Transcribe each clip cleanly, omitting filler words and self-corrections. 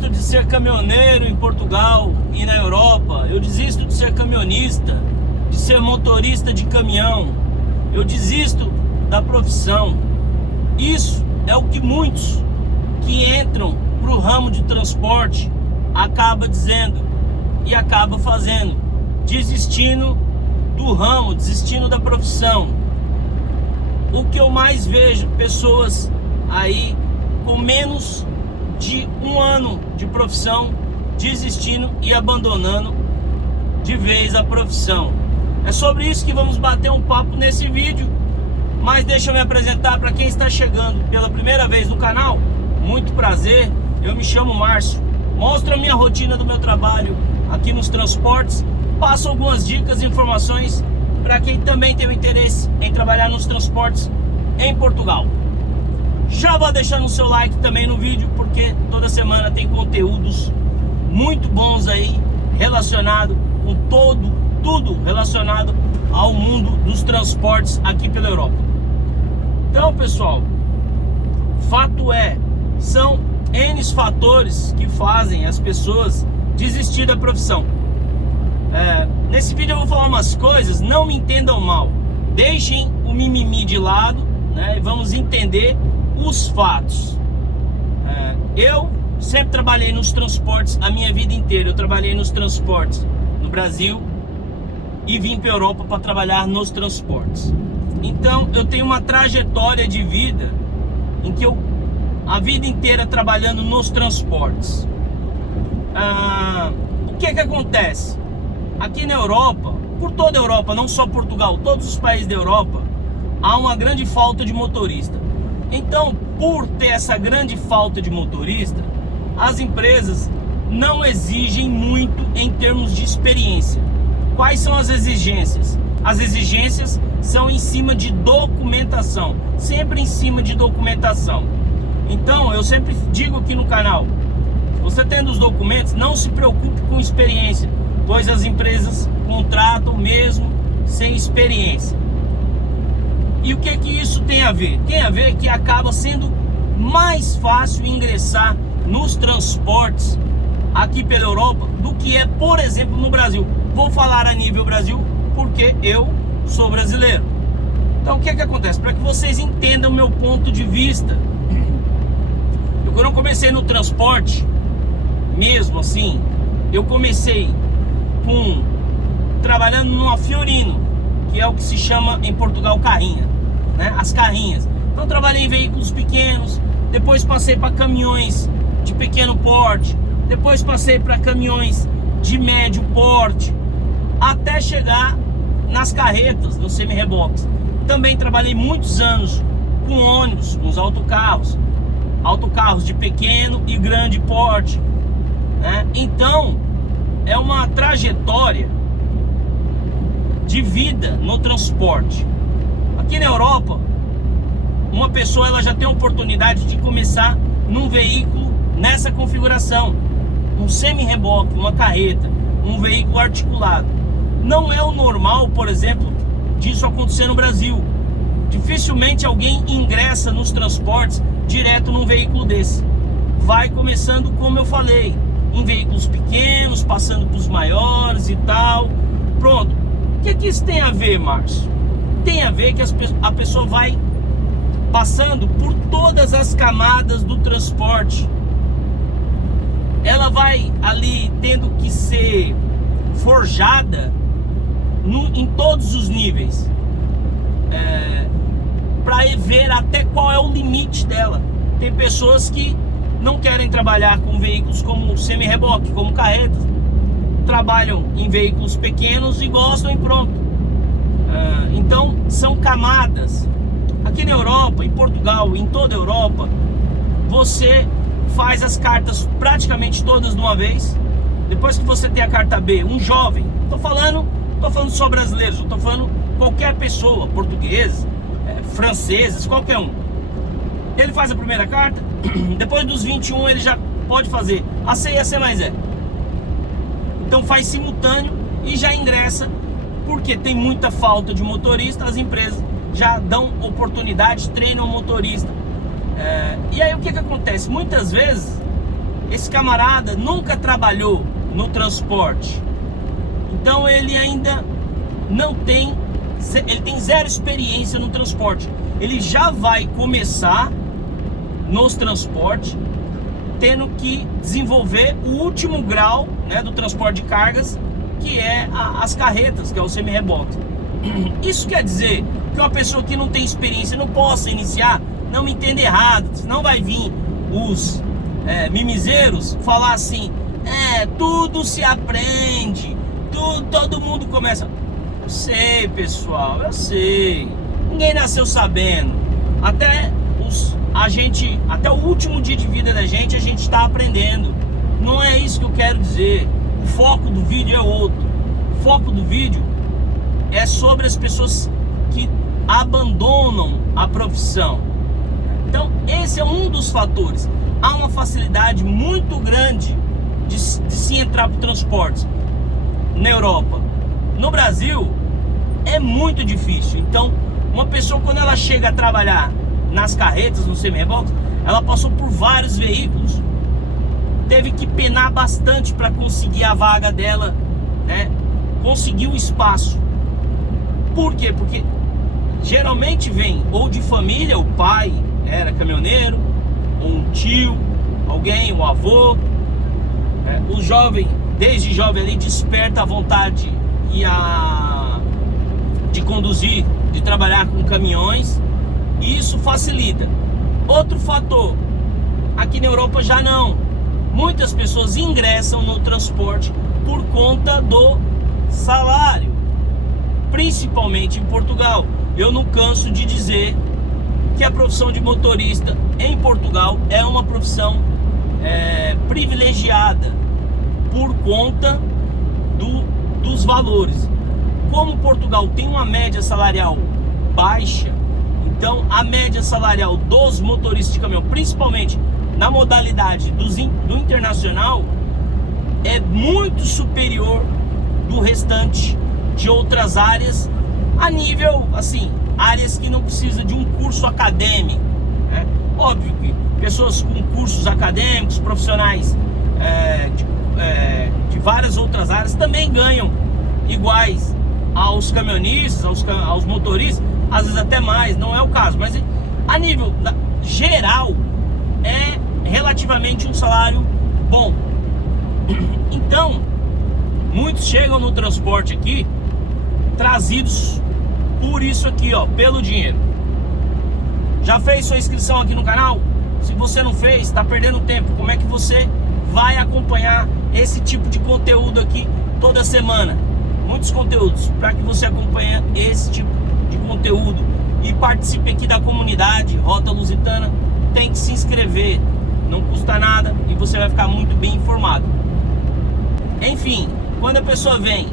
desisto de ser caminhoneiro em Portugal e na Europa. Eu desisto de ser camionista, de ser motorista de caminhão. Eu desisto da profissão. Isso é o que muitos que entram para o ramo de transporte acaba dizendo e acaba fazendo, desistindo do ramo, desistindo da profissão. O que eu mais vejo, pessoas aí com menos de um ano de profissão desistindo e abandonando de vez a profissão. É sobre isso que vamos bater um papo nesse vídeo. Mas deixa eu me apresentar para quem está chegando pela primeira vez no canal. Muito prazer, eu me chamo Márcio. Mostro a minha rotina do meu trabalho aqui nos transportes. Passo algumas dicas e informações para quem também tem o interesse em trabalhar nos transportes em Portugal. Já vou deixando o seu like também no vídeo, porque toda semana tem conteúdos muito bons aí relacionado com tudo relacionado ao mundo dos transportes aqui pela Europa. Então, pessoal, fato é, são N fatores que fazem as pessoas desistir da profissão. Nesse vídeo eu vou falar umas coisas, não me entendam mal. Deixem o mimimi de lado, né, e vamos entender os fatos. Eu sempre trabalhei nos transportes a minha vida inteira. Eu trabalhei nos transportes no Brasil e vim para a Europa para trabalhar nos transportes. Então eu tenho uma trajetória de vida em que a vida inteira trabalhando nos transportes. O que acontece? Aqui na Europa, por toda a Europa, não só Portugal, todos os países da Europa, há uma grande falta de motorista. Então, por ter essa grande falta de motorista, as empresas não exigem muito em termos de experiência. Quais são as exigências? As exigências são em cima de documentação, sempre em cima de documentação. Então, eu sempre digo aqui no canal, você tendo os documentos, não se preocupe com experiência, pois as empresas contratam mesmo sem experiência. E o que isso tem a ver? Tem a ver que acaba sendo mais fácil ingressar nos transportes aqui pela Europa do que é, por exemplo, no Brasil. Vou falar a nível Brasil porque eu sou brasileiro. Então o que acontece? Para que vocês entendam o meu ponto de vista. Quando eu comecei no transporte, mesmo assim, eu comecei trabalhando numa Fiorino, que é o que se chama em Portugal carrinha, né? As carrinhas. Então trabalhei em veículos pequenos, depois passei para caminhões de pequeno porte, depois passei para caminhões de médio porte, até chegar nas carretas, no semi-reboques. Também trabalhei muitos anos com ônibus, com os autocarros de pequeno e grande porte, né? Então é uma trajetória de vida no transporte. Aqui na Europa, uma pessoa ela já tem a oportunidade de começar num veículo nessa configuração, um semi-reboque, uma carreta, um veículo articulado. Não é o normal, por exemplo, disso acontecer no Brasil. Dificilmente alguém ingressa nos transportes direto num veículo desse. Vai começando, como eu falei, em veículos pequenos, passando para os maiores e tal. Pronto. O que isso tem a ver, Márcio? Tem a ver que a pessoa vai passando por todas as camadas do transporte. Ela vai ali tendo que ser forjada em todos os níveis, para ver até qual é o limite dela. Tem pessoas que não querem trabalhar com veículos como semi-reboque, como carretas, trabalham em veículos pequenos e gostam e pronto. Então são camadas. Aqui na Europa, em Portugal, em toda a Europa, você faz as cartas praticamente todas de uma vez. Depois que você tem a carta B, um jovem, tô falando só brasileiros, eu tô falando qualquer pessoa, português, franceses, qualquer um. Ele faz a primeira carta, depois dos 21 ele já pode fazer a C e a C mais E. Então faz simultâneo e já ingressa, porque tem muita falta de motorista, as empresas já dão oportunidade, treinam o motorista. E aí o que acontece? Muitas vezes esse camarada nunca trabalhou no transporte, então ele ainda não tem, ele tem zero experiência no transporte. Ele já vai começar nos transportes tendo que desenvolver o último grau, né, do transporte de cargas, que é as carretas, que é o semi-reboque. Isso quer dizer que uma pessoa que não tem experiência não possa iniciar? Não me entenda errado, senão vai vir os mimizeiros falar assim: tudo se aprende, todo mundo começa. Eu sei, pessoal, eu sei, ninguém nasceu sabendo. Até o último dia de vida da gente, a gente está aprendendo. Não é isso que eu quero dizer. O foco do vídeo é outro. O foco do vídeo é sobre as pessoas que abandonam a profissão. Então, esse é um dos fatores. Há uma facilidade muito grande de se entrar para o transporte na Europa. No Brasil, é muito difícil. Então, uma pessoa, quando ela chega a trabalhar nas carretas, no semi-reboque, ela passou por vários veículos, teve que penar bastante para conseguir a vaga dela, né? Conseguir o espaço. Por quê? Porque geralmente vem ou de família, o pai era caminhoneiro, ou um tio, alguém, um avô. O jovem, desde jovem ali, desperta a vontade de conduzir, de trabalhar com caminhões, e isso facilita. Outro fator, aqui na Europa já não. Muitas pessoas ingressam no transporte por conta do salário, principalmente em Portugal. Eu não canso de dizer que a profissão de motorista em Portugal é uma profissão privilegiada por conta dos valores. Como Portugal tem uma média salarial baixa, então a média salarial dos motoristas de caminhão, principalmente na modalidade do internacional, é muito superior do restante de outras áreas, a nível, assim, áreas que não precisa de um curso acadêmico, né? Óbvio que pessoas com cursos acadêmicos, profissionais de várias outras áreas também ganham iguais aos caminhonistas, aos motoristas, às vezes até mais, não é o caso, mas a nível geral é relativamente um salário bom. Então, muitos chegam no transporte aqui trazidos por isso aqui, ó, pelo dinheiro. Já fez sua inscrição aqui no canal? Se você não fez, está perdendo tempo. Como é que você vai acompanhar esse tipo de conteúdo aqui toda semana? Muitos conteúdos para que você acompanhe esse tipo de conteúdo e participe aqui da comunidade Rota Lusitana. Tem que se inscrever, não custa nada e você vai ficar muito bem informado. Enfim, quando a pessoa vem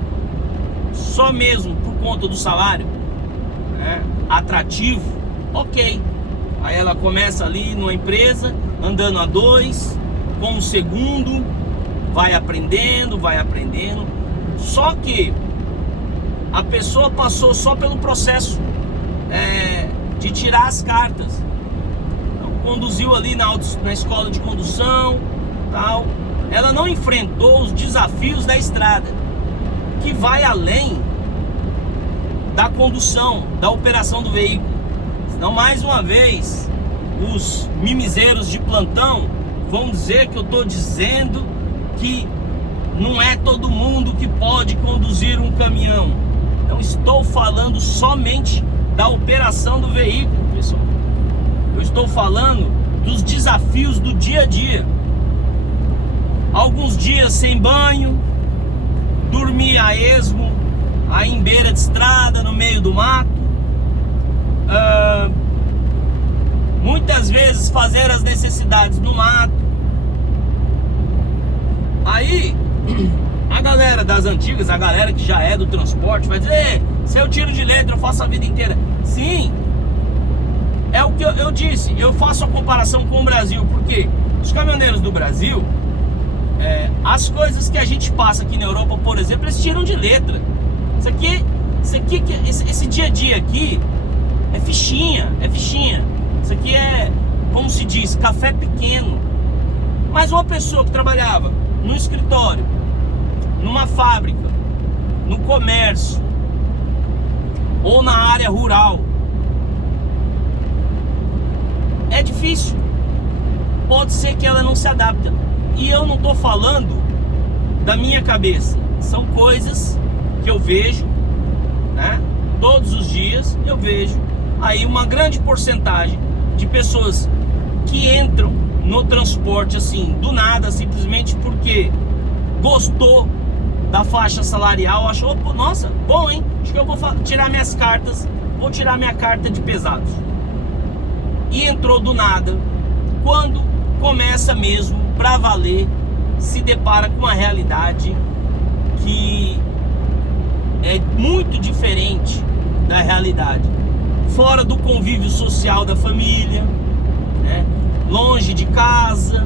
só mesmo por conta do salário, né, atrativo, ok. Aí ela começa ali numa empresa, andando a dois, com um segundo, vai aprendendo. Só que a pessoa passou só pelo processo de tirar as cartas. Então, conduziu ali na escola de condução, tal. Ela não enfrentou os desafios da estrada, que vai além da condução, da operação do veículo. Senão, mais uma vez, os mimizeiros de plantão vão dizer que eu estou dizendo que não é todo mundo que pode conduzir um caminhão. Não estou falando somente da operação do veículo, pessoal. Eu estou falando dos desafios do dia a dia. Alguns dias sem banho, dormir a esmo, aí em beira de estrada, no meio do mato. Muitas vezes fazer as necessidades no mato. Aí a galera das antigas, a galera que já é do transporte, vai dizer: se eu tiro de letra, eu faço a vida inteira. Sim, é o que eu disse. Eu faço a comparação com o Brasil, porque os caminhoneiros do Brasil, as coisas que a gente passa aqui na Europa, por exemplo, eles tiram de letra. Esse dia a dia aqui é fichinha. Isso aqui é, como se diz, café pequeno. Mas uma pessoa que trabalhava no escritório, numa fábrica, no comércio ou na área rural, é difícil. Pode ser que ela não se adapte. E eu não estou falando da minha cabeça. São coisas que eu vejo, né? Todos os dias eu vejo aí uma grande porcentagem de pessoas que entram no transporte assim, do nada, simplesmente porque gostou da faixa salarial, achou, pô, nossa, bom, hein? Acho que eu vou tirar minhas cartas, vou tirar minha carta de pesados. E entrou do nada. Quando começa mesmo pra valer, se depara com uma realidade que é muito diferente da realidade, fora do convívio social da família, né? Longe de casa.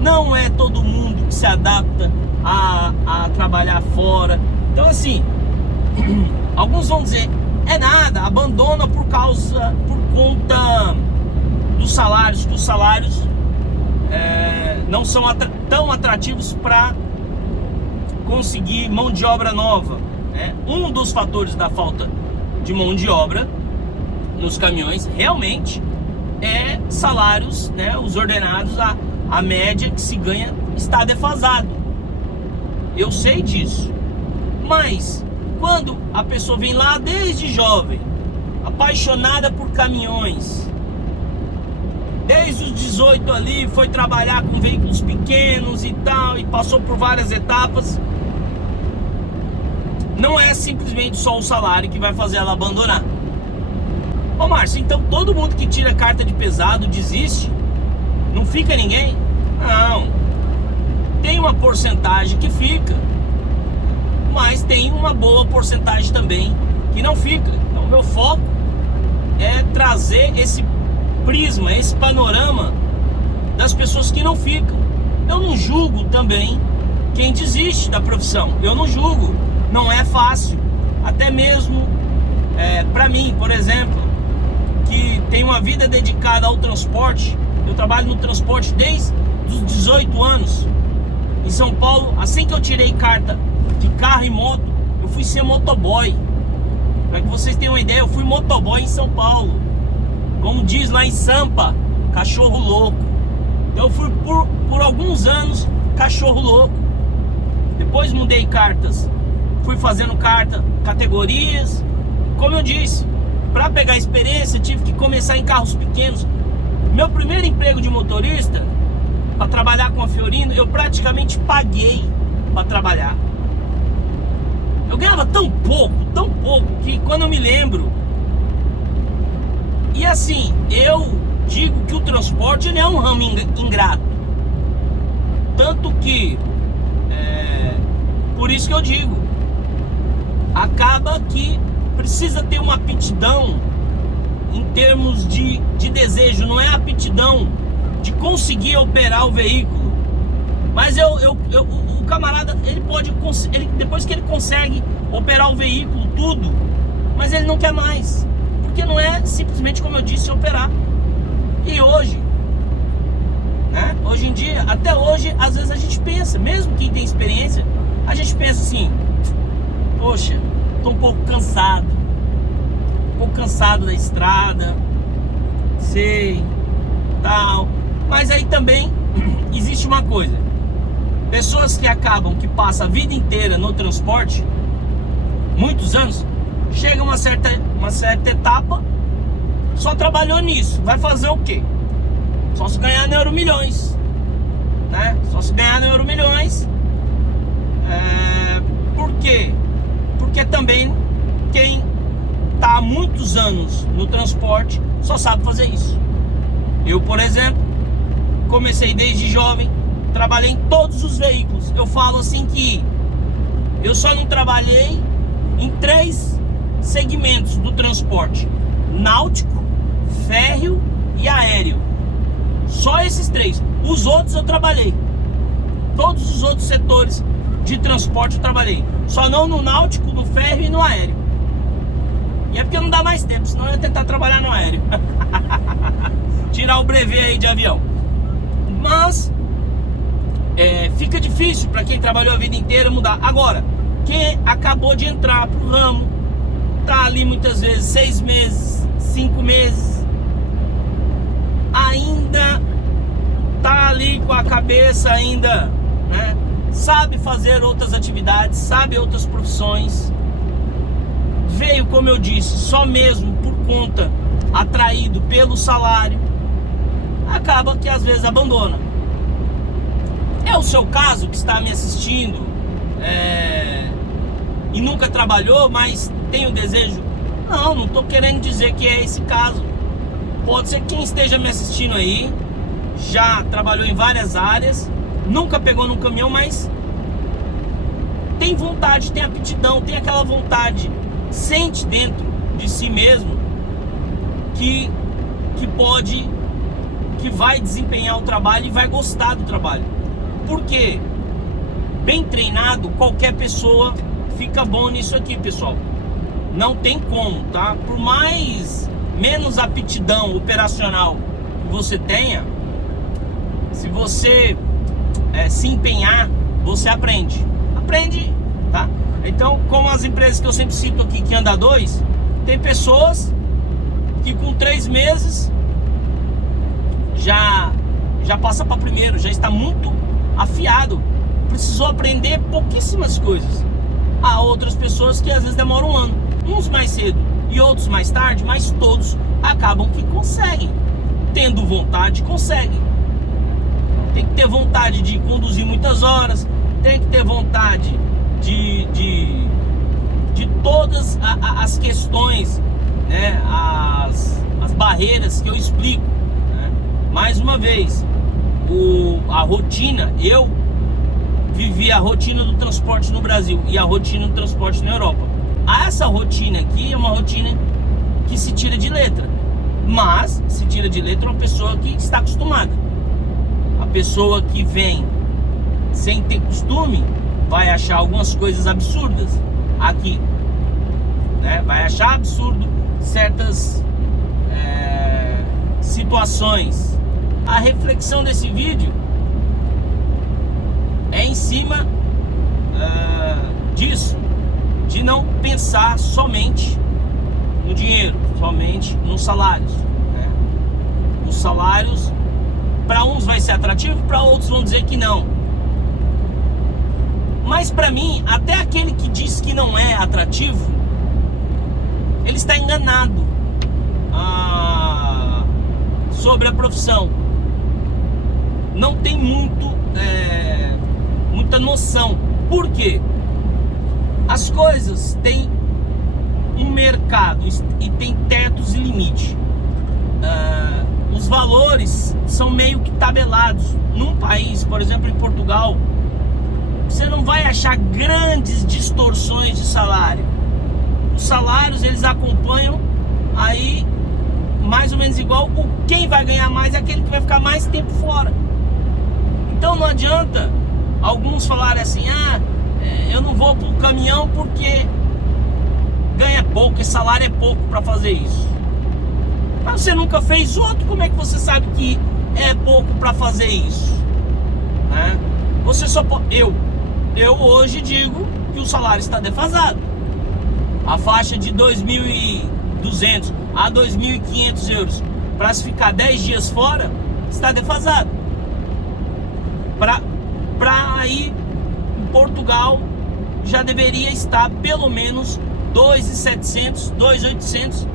Não é todo mundo que se adapta a trabalhar fora. Então assim, alguns vão dizer, é nada, abandona por conta dos salários, que os salários não são tão atrativos para conseguir mão de obra nova, né? Um dos fatores da falta de mão de obra nos caminhões realmente é salários, né? Os ordenados, a média que se ganha está defasado. Eu sei disso. Mas quando a pessoa vem lá desde jovem, apaixonada por caminhões, desde os 18 ali, foi trabalhar com veículos pequenos e tal, e passou por várias etapas, não é simplesmente só o salário que vai fazer ela abandonar. Ô Márcio, então todo mundo que tira carta de pesado desiste? Não fica ninguém? Não. Tem uma porcentagem que fica, mas tem uma boa porcentagem também que não fica. Então meu foco é trazer esse prisma, esse panorama das pessoas que não ficam. Eu não julgo também quem desiste da profissão. Eu não julgo. Não é fácil. Até mesmo para mim, por exemplo, que tem uma vida dedicada ao transporte. Eu trabalho no transporte desde os 18 anos. Em São Paulo, assim que eu tirei carta de carro e moto, eu fui ser motoboy. Para que vocês tenham uma ideia, eu fui motoboy em São Paulo. Como diz lá em Sampa, cachorro louco. Então eu fui por alguns anos cachorro louco. Depois mudei cartas, fui fazendo categorias. Como eu disse, para pegar experiência tive que começar em carros pequenos. Meu primeiro emprego de motorista, para trabalhar com a Fiorino, eu praticamente paguei para trabalhar. Eu ganhava tão pouco, que quando eu me lembro. E assim, eu digo que o transporte ele é um ramo ingrato. Tanto que, por isso que eu digo, acaba que precisa ter uma aptidão em termos de desejo. Não é a aptidão de conseguir operar o veículo, mas o camarada, ele depois que ele consegue operar o veículo, tudo, mas ele não quer mais, porque não é simplesmente, como eu disse, operar. E hoje, né, hoje em dia, até hoje, às vezes a gente pensa, mesmo quem tem experiência, a gente pensa assim, poxa, tô um pouco cansado da estrada, sei, tal. Mas aí também existe uma coisa, pessoas que passam a vida inteira no transporte, muitos anos, chega uma certa etapa, só trabalhou nisso, vai fazer o quê? Só se ganhar no Euromilhões, né? Só se ganhar no Euromilhões. Por quê? Porque também quem está há muitos anos no transporte só sabe fazer isso. Eu, por exemplo, comecei desde jovem, trabalhei em todos os veículos. Eu falo assim que eu só não trabalhei em 3 segmentos do transporte: náutico, férreo e aéreo. Só esses 3. Os outros eu trabalhei. Todos os outros setores de transporte eu trabalhei. Só não no náutico, no férreo e no aéreo. E é porque não dá mais tempo, senão eu ia tentar trabalhar no aéreo. Tirar o brevet aí de avião. Mas fica difícil para quem trabalhou a vida inteira mudar. Agora, quem acabou de entrar pro ramo, tá ali muitas vezes 6 meses, 5 meses, ainda tá ali com a cabeça ainda, né? Sabe fazer outras atividades, sabe outras profissões. Veio, como eu disse, só mesmo por conta, atraído pelo salário, acaba que às vezes abandona. É o seu caso que está me assistindo e nunca trabalhou, mas tem o desejo? Não estou querendo dizer que é esse caso. Pode ser quem esteja me assistindo aí, já trabalhou em várias áreas, nunca pegou num caminhão, mas tem vontade, tem aptidão, tem aquela vontade, sente dentro de si mesmo que pode, que vai desempenhar o trabalho e vai gostar do trabalho. Porque bem treinado, qualquer pessoa fica bom nisso aqui, pessoal. Não tem como, tá? Por mais menos aptidão operacional que você tenha, se você se empenhar, você aprende, tá? Então, como as empresas que eu sempre cito aqui, que anda 2, tem pessoas que com 3 meses já passa para primeiro, já está muito afiado, precisou aprender pouquíssimas coisas. Há outras pessoas que às vezes demoram 1 ano, uns mais cedo e outros mais tarde, mas todos acabam que conseguem, tendo vontade, conseguem. Tem que ter vontade de conduzir muitas horas, tem que ter vontade de todas as questões, né, as barreiras que eu explico, né? Mais uma vez, a rotina, eu vivi a rotina do transporte no Brasil e a rotina do transporte na Europa. Essa rotina aqui é uma rotina que se tira de letra, mas se tira de letra uma pessoa que está acostumada. A pessoa que vem sem ter costume vai achar algumas coisas absurdas aqui, né? Vai achar absurdo certas situações. A reflexão desse vídeo é em cima disso, de não pensar somente no dinheiro, somente nos salários, né? Os salários, para uns vai ser atrativo, para outros vão dizer que não. Mas para mim, até aquele que diz que não é atrativo, ele está enganado sobre a profissão. Não tem muita noção. Por quê? As coisas têm um mercado e tem tetos e limite. Os valores são meio que tabelados. Num país, por exemplo, em Portugal, você não vai achar grandes distorções de salário. Os salários, eles acompanham aí mais ou menos igual. Quem vai ganhar mais é aquele que vai ficar mais tempo fora. Então não adianta alguns falarem assim: eu não vou pro caminhão porque ganha pouco, esse salário é pouco para fazer isso. Mas você nunca fez outro, como é que você sabe que é pouco para fazer isso, né? Você só pode... Eu hoje digo que o salário está defasado. A faixa de 2.200 a 2.500 euros para se ficar 10 dias fora está defasado. Para ir em Portugal já deveria estar pelo menos 2.700, 2.800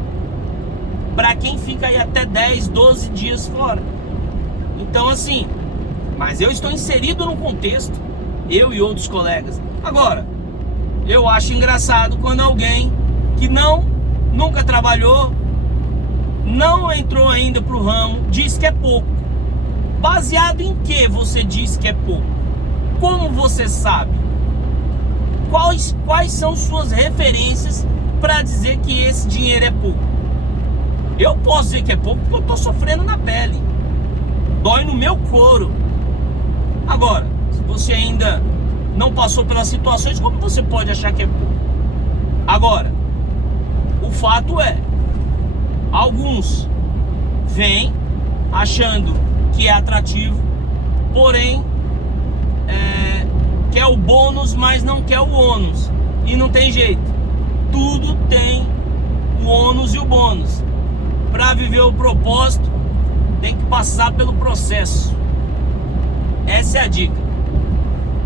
para quem fica aí até 10, 12 dias fora. Então assim, mas eu estou inserido no contexto, eu e outros colegas. Agora, eu acho engraçado quando alguém que nunca trabalhou, não entrou ainda pro ramo, diz que é pouco. Baseado em que você diz que é pouco? Como você sabe? Quais são suas referências para dizer que esse dinheiro é pouco? Eu posso dizer que é pouco porque eu estou sofrendo na pele, dói no meu couro. Agora, se você ainda não passou pelas situações, como você pode achar que é pouco? Agora, o fato é, alguns vêm achando que é atrativo, porém quer o bônus, mas não quer o ônus. E não tem jeito. Tudo tem o ônus e o bônus. Para viver o propósito, tem que passar pelo processo. Essa é a dica.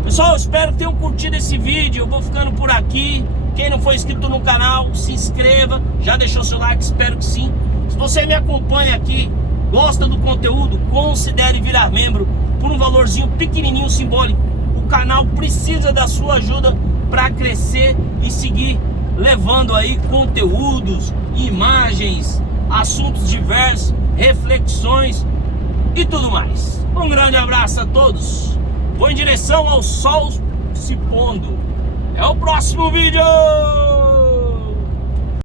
Pessoal, eu espero que tenham curtido esse vídeo. Eu vou ficando por aqui. Quem não for inscrito no canal, se inscreva. Já deixou seu like? Espero que sim. Se você me acompanha aqui, gosta do conteúdo, considere virar membro por um valorzinho pequenininho, simbólico. O canal precisa da sua ajuda para crescer e seguir levando aí conteúdos, imagens, assuntos diversos, reflexões e tudo mais. Um grande abraço a todos. Vou em direção ao sol se pondo. Até o próximo vídeo!